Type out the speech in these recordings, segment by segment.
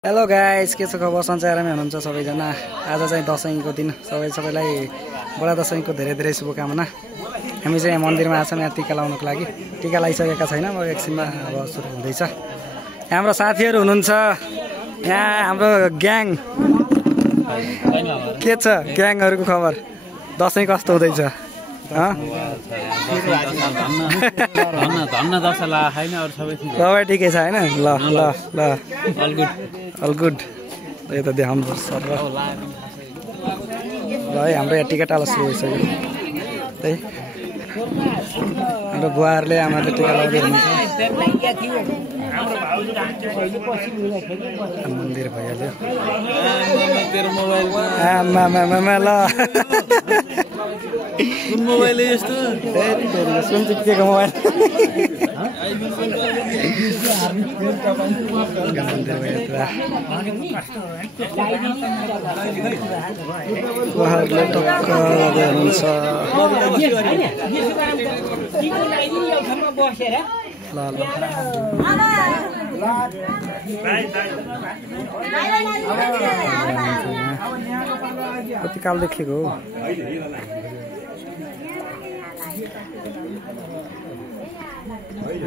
Hello guys, के छ खबर? सन्चै आरामै हुनुहुन्छ सबैजना। आज चाहिँ दशैंको दिन, सबैलाई बडा दशैंको धेरै धेरै शुभकामना। हामी चाहिँ यहाँ मन्दिरमा आछौँ, यहाँ टीका लाउनको लागि। टीका लगाइसकेका छैन, अब एकछिनमा अब सुरु हुँदैछ। हाम्रो साथीहरू हुनुहुन्छ यहाँ, हाम्रो ग्याङ। के छ ग्याङहरूको खबर? दशैं कस्तो हुँदैछ? सबै ठिकै छ होइन? ल ल ल, अल गुड। यता देखाउनुपर्छ सर। ल है, हाम्रो यहाँ टिका टाला सुरु भइसक्यो। त्यही हाम्रो बुवाहरूले आमाले टिका लगाउँदै हुनुहुन्छ। मन्दिर भइहाल्यो। आमा ल मोबाइल यस्तो सुन चिप्केको मोबाइल। उहाँहरूले टक्क गर्दै हुनुहुन्छ। ल ल कति काल देखेको हो।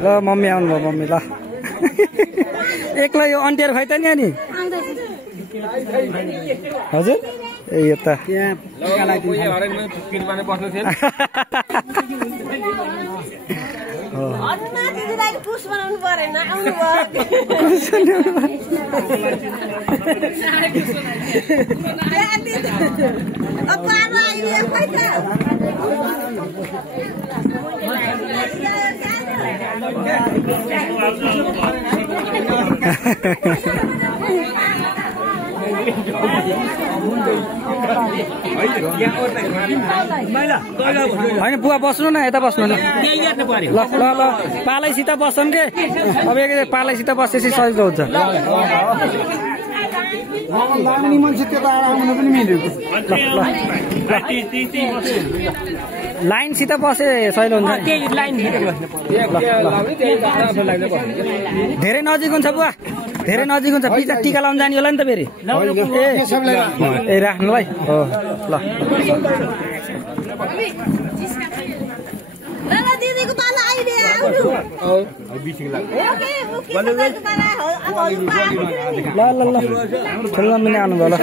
ल मम्मी आउनुभयो, मम्मी ल। एक्लै यो अन्टिएर खै त नि अनि? हजुर ए यता होइन बुवा बस्नु न, यता बस्नु न। ल ल ल पालैसित बस्छन् के? अब एक पालैसित बसेपछि सजिलो हुन्छ। लाइनसित बसे सजिलो हुन्छ। धेरै नजिक हुन्छ बुवा, धेरै नजिक हुन्छ। पिज्जा टिका लाउनु जाने होला नि त फेरि। ए राख्नु है। हो ल ल ठुलो मिने आउनुभयो ल।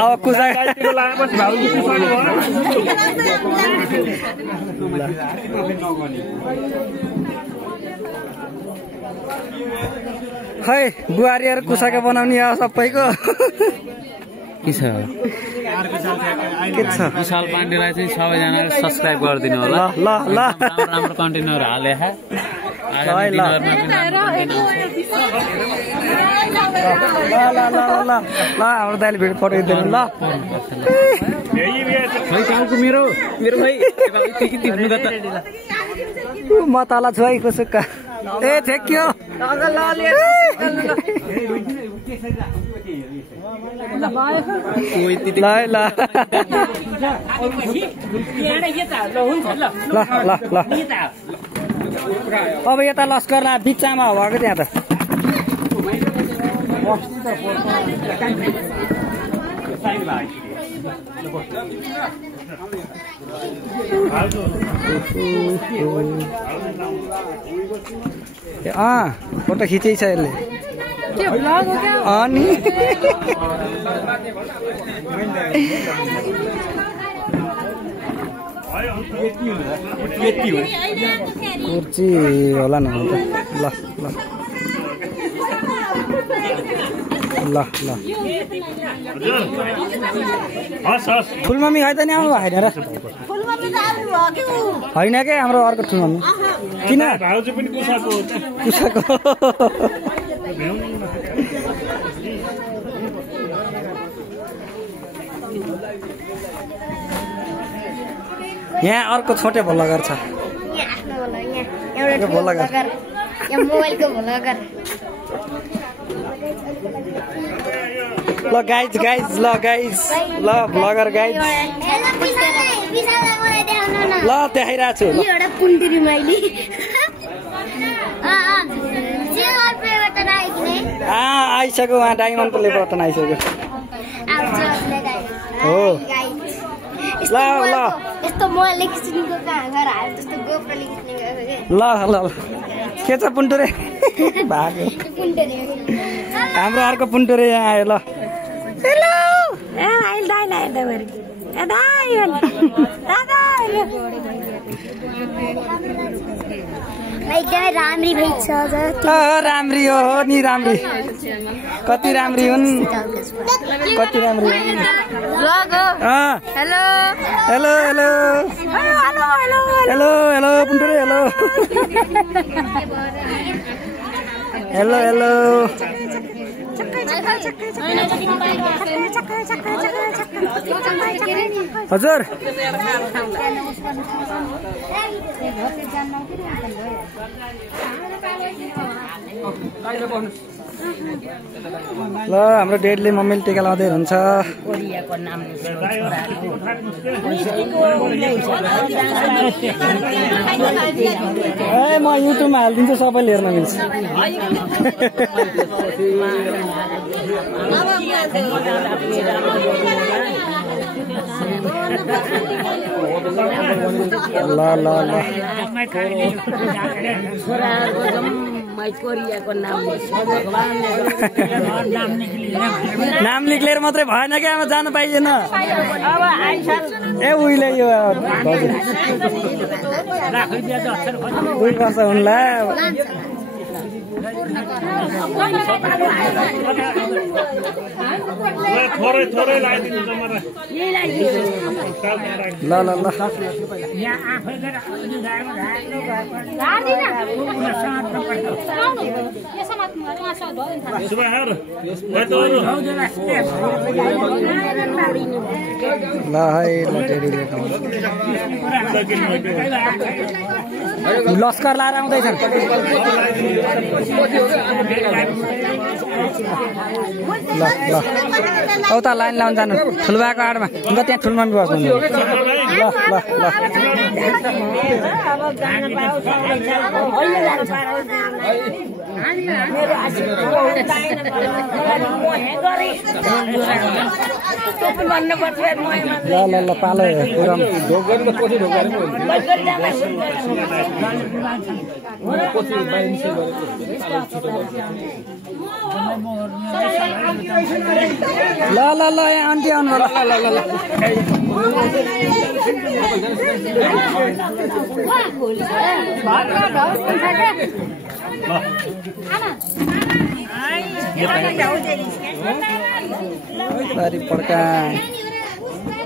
अब कुसा खै बुहारीहरू कुसाको बनाउने हो सबैको। के छ विशाल पाण्डेलाई चाहिँ सबैजनाले सब्सक्राइब गरिदिनु होला। ल ल राम्रो कन्टेन्टहरू हाले ल हाम्रो दाइले भिडियो पठाइदिनु ल। मेरो भाइ म तल छु है कुसुक्का। ए ठेक्यो ल ल ल। अब यता लस्करला बिचमा भएको त्यहाँ त। फोटो खिचै छ यसले अनि कुर्ची होला न त। ल ल ल ल ठुलमम्मी है त नि आउनु होइन र? होइन के हाम्रो अर्को ठुलमम्मी। किन कुसाको? यहाँ अर्को छोटे भ्लगर छ। मोबाइलको भ्लगर ल गाइज ल गाइज ल भ्लगर गाइज ल देखाइरहेको छु एउटा पुन्टिरी मैले आइसक्यो उहाँ डायमन्ड प्लेबटन आइसक्यो हो ल ल यस्तो मोबाइलले खिच्नुको कहाँ गएर हाल जस्तो गोप्रोले खिच्ने गएको ल ल के छ पुन्टुरे भाग्यो हाम्रो अर्को पुन्टुरे यहाँ आयो ल हेलो ए आइल दाइ ला हेर्दा भरि ए दाइ दादा एकदमै राम्री भइछ राम्री हो नि राम्री कति राम्री हुन् कति राम्री hello hello hello hello hello पुन्टुरे हेलो हेलो हेलो हजुर ल हाम्रो डेडले मम्मीले टिका लाउँदै हुन्छ ए म युट्युबमा हालिदिन्छु सबैले हेर्न मिल्छ ल ल ल नाम निक्लेर मात्रै भएन क्या आमा जानु पाइएन ए उहिले यो 2 वर्ष हुन्ला थोरै थोरै लगाइदिनु त मलाई ल ल ल ल है ल टेडीले लस्कर लाएर आउँदैछन् ल ल औता लाइन लाउन जानु ठुलबाको आडमा अन्त त्यहाँ ठुलमा भएको ल ल ल ल ल पालो पुरा ल ल ल यहाँ आन्टी आउनु ल ल ल ल पड्का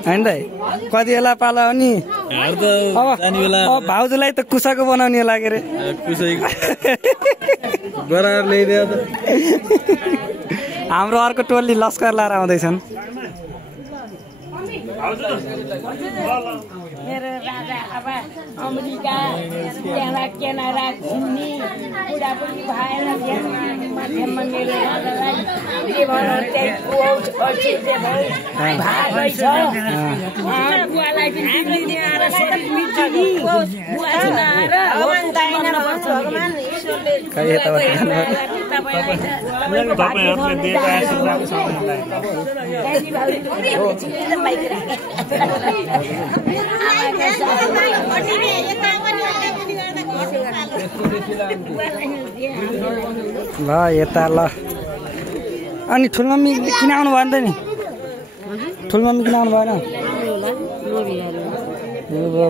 होइन त कति बेला पाला हो नि अब भाउजूलाई त कुसाको बनाउने लाग्यो रे बराबर ल्याइदियो त हाम्रो अर्को टोली लस्कर लाएर आउँदैछन् मेरो राजा अब अमेरिका क्यानाडा क्यानाडा चिन्ने बुढाबुढी भएर माध्यममा मेरो राजालाई के भनौँ भागै छ बुवालाई पनि बिग्रिने आएर छोरी मिट्ने बुवा चाहिँ आएर भगवान ईश्वरले तपाईँहरूले दिएको आशीर्वाद सबैलाई ल यता ल अनि ठुलमम्मी किन आउनु भयो नि त नि ठुलमम्मी किन आउनु भएन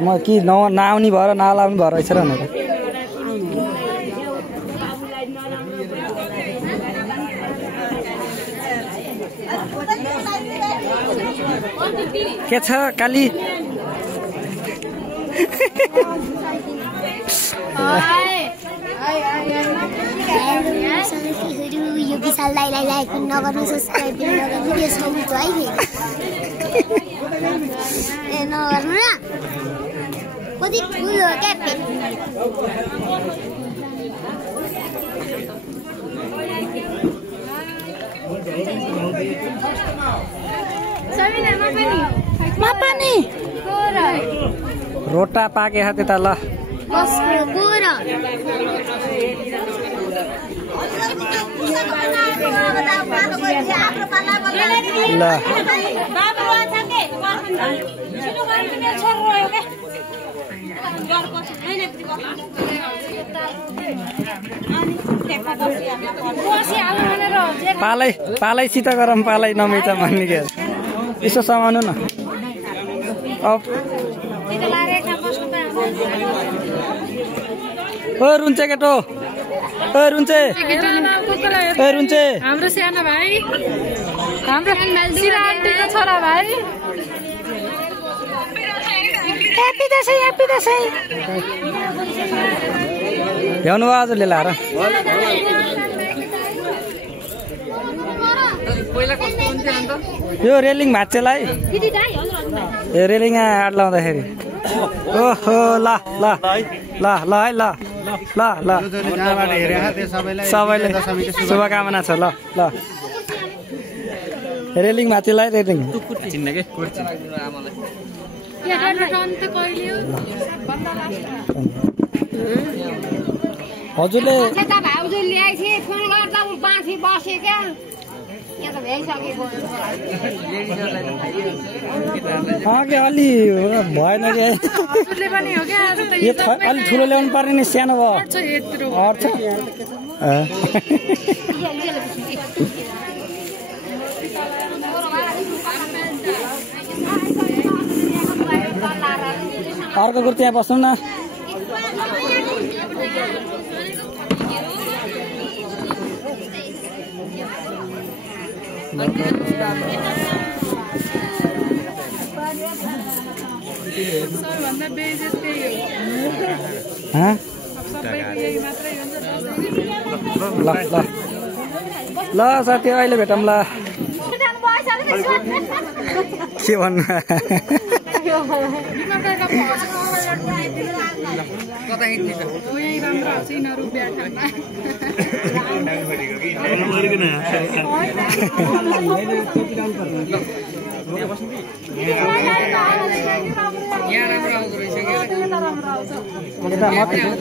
म कि नआउने भएर नलाउने भएर रहेछ र भनेर के छ काली यो विशाल दाइलाई लाइक नगर्नु सब्सक्राइब नगर्नु त्यो सबै है ए नगर्नु न कति ठुलो क्याप्टे रोटा पाके हाते त ल ल पालैसित गरम पालै नमिचा भन्ने के यसो समाउनु न अब ओ रुन्चे केटो ओ रुन्चे हाम्रो सानो भाइ हाम्रो सिरा आन्टीको छोरा भाइ ह्यापी दसैँ भ्याउनु भयो आज लिएर यो रेलिङ भाँच्चेलाई यो रेलिङ आड लाउँदाखेरि ओहो ल ल ल ल है ल ल ल सबैले शुभकामना छ ल ल रेलिङ भाँच्चेलाई रेलिङ चिन्न के हजुरले भाउजू ल्याएपछि फोन गर्दा उ बाँची बस्यो क्या यहाँ त भ्याइसकेको के अलि भएन कि यो अलि ठुलो ल्याउनु पर्ने नि सानो भयो अट्छ अर्को कुरो त्यहाँ बस्नु न ल साथी अहिले भेटौँ ल के भन्नु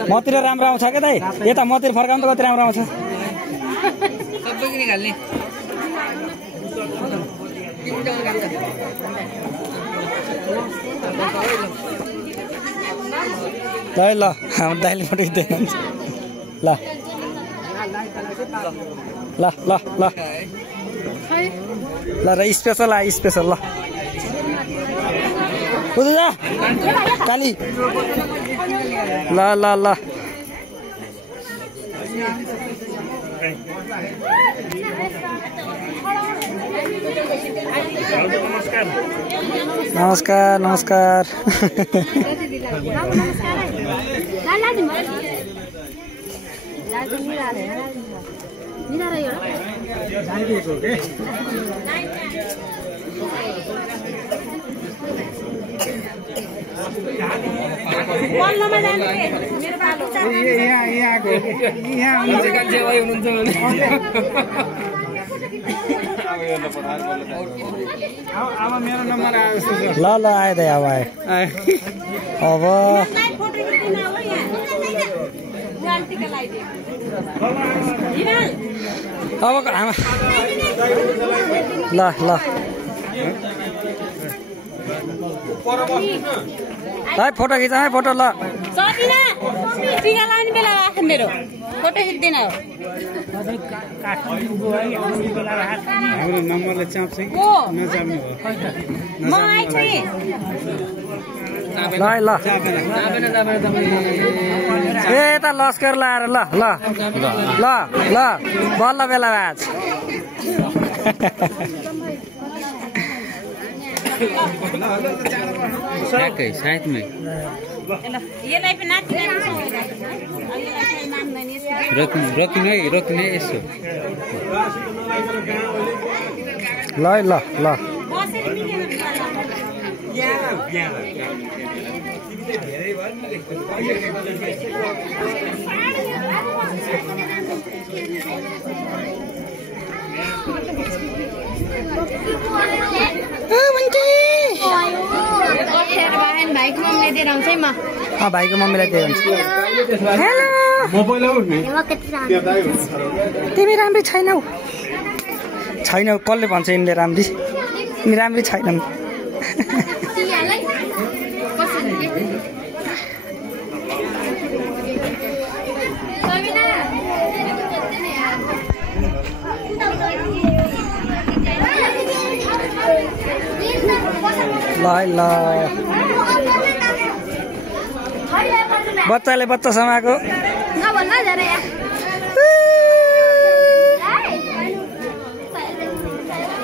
मतिर राम्रो आउँछ क्या दाइ यता मतिर फर्काउनु त कति राम्रो आउँछ ल हाम्रो दाइले पठाइदिएन ल ल ल ल ल र स्पेसल ल बुझ्छ काली ल ल ल नमस्कार नमस्कार ल ल आए त अब आए अब ल ल फोटो खिच है फोटो ल टिका लाउने बेला राख्नु मेरो फोटो खिच्दैन हाम्रो नम्बरले चाप्छ कि नचाप्ने हो म आइछु ल ल ए यता लस्कर लाएर ल ल ल ल बल्ल बेला आज साथमै रोकिने यसो ल ल ल भाइको मम्मीले दिएर आउँछ है म भाइको मम्मीलाई दिएर हुन्छ तिमी राम्री छैनौ कसले भन्छ यिनले राम्री तिमी राम्री छैनौ ल बच्चाले बच्चा समाएको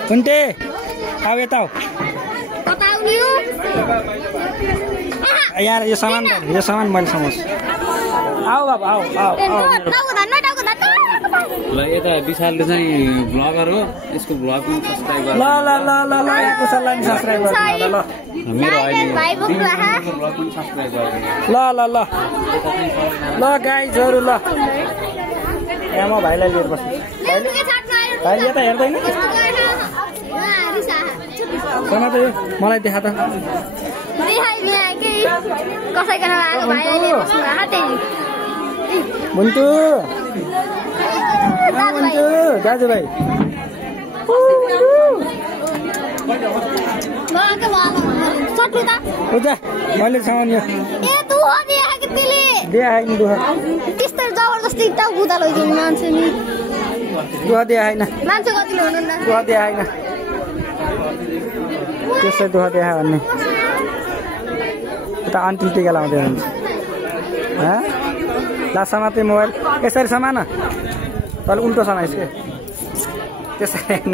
कुन्टे आऊ यता यहाँ यो सामान मैले समाउँछु आऊ बाबा आऊ ल यता विशालले चाहिँ ब्लगर हो यसको ब्लग पनि सब्स्क्राइब गर्नु ल कुशललाई पनि सब्स्क्राइब गर्नु ल मेरो अहिले ब्लग पनि सब्स्क्राइब गर्नु ल गाइजहरु ल यहाँ म भाइलाई लिएर बस्छु भाइले यता हेर्दैन समाज मलाई देखा त मुन्टु दाजुभाइ मैले सामान त्यस्तो जबरजस्ती बुदा लैदिनु मान्छे नि दुःख दिए होइन मान्छे कतिले हुनुहुन्न दुःख दिए होइन त्यसै दुःख दिए भन्ने उता अन्तिम टिका लाउँदै हुन्छ ला समाते मोबाइल यसरी समान तल उल्टो समाइस् के त्यसरी होइन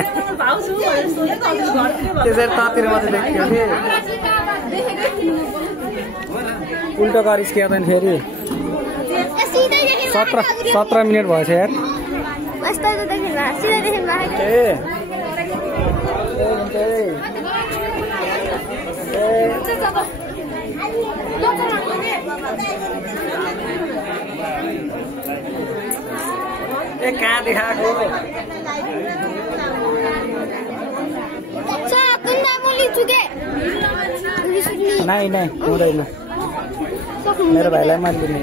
त्यसरी ततिर मात्रै देखियो कि उल्टो गरिस् केदैन फेरि 17 मिनट भएछ यार कहाँ देखाएको नै हुँदैन मेरो भाइलाई मैले लिने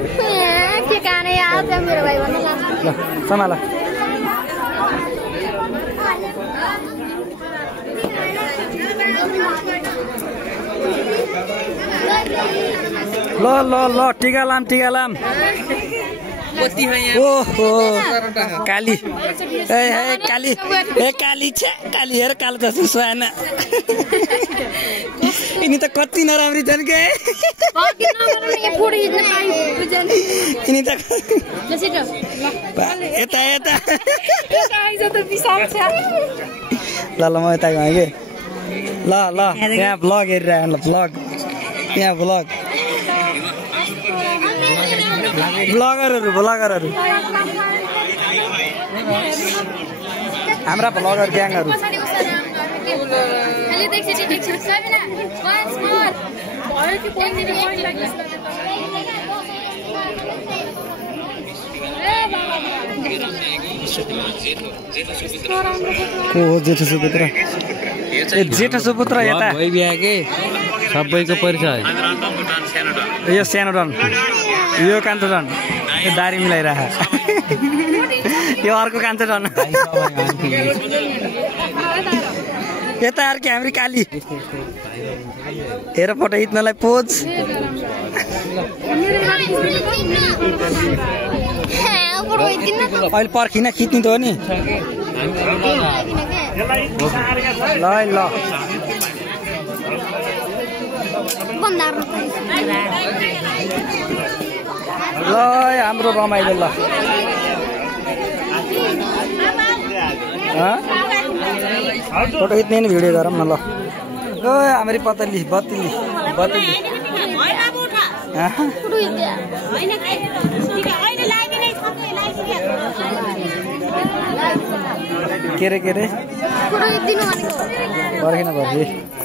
ल सम्हाल ल टिका लाम ओहो काली काली हेर कालो जस्तो सुहान यिनी त कति नराम्री छन् के यिनी त यता ल म यता गएँ कि ल यहाँ भ्लग हेरिरहेको ल यहाँ भ्लग ब्लगरहरू हाम्रा ब्लगर ग्याङहरू जेठो सुपुत्र यता सबैको परिचय यो सानो डन यो कान्छो डन यो दारी मिलाइरह यो अर्को कान्छो डन यता अर्को हाम्रो काली हेर फोटो खिच्नलाई पोज अहिले पर्खिन खिच्नु त हो नि ल हाम्रो रमाइलो ल फोटो खिच्ने नि भिडियो गरौँ न ल हाम्रो बत्तिली के रे पर्खिन पर्खि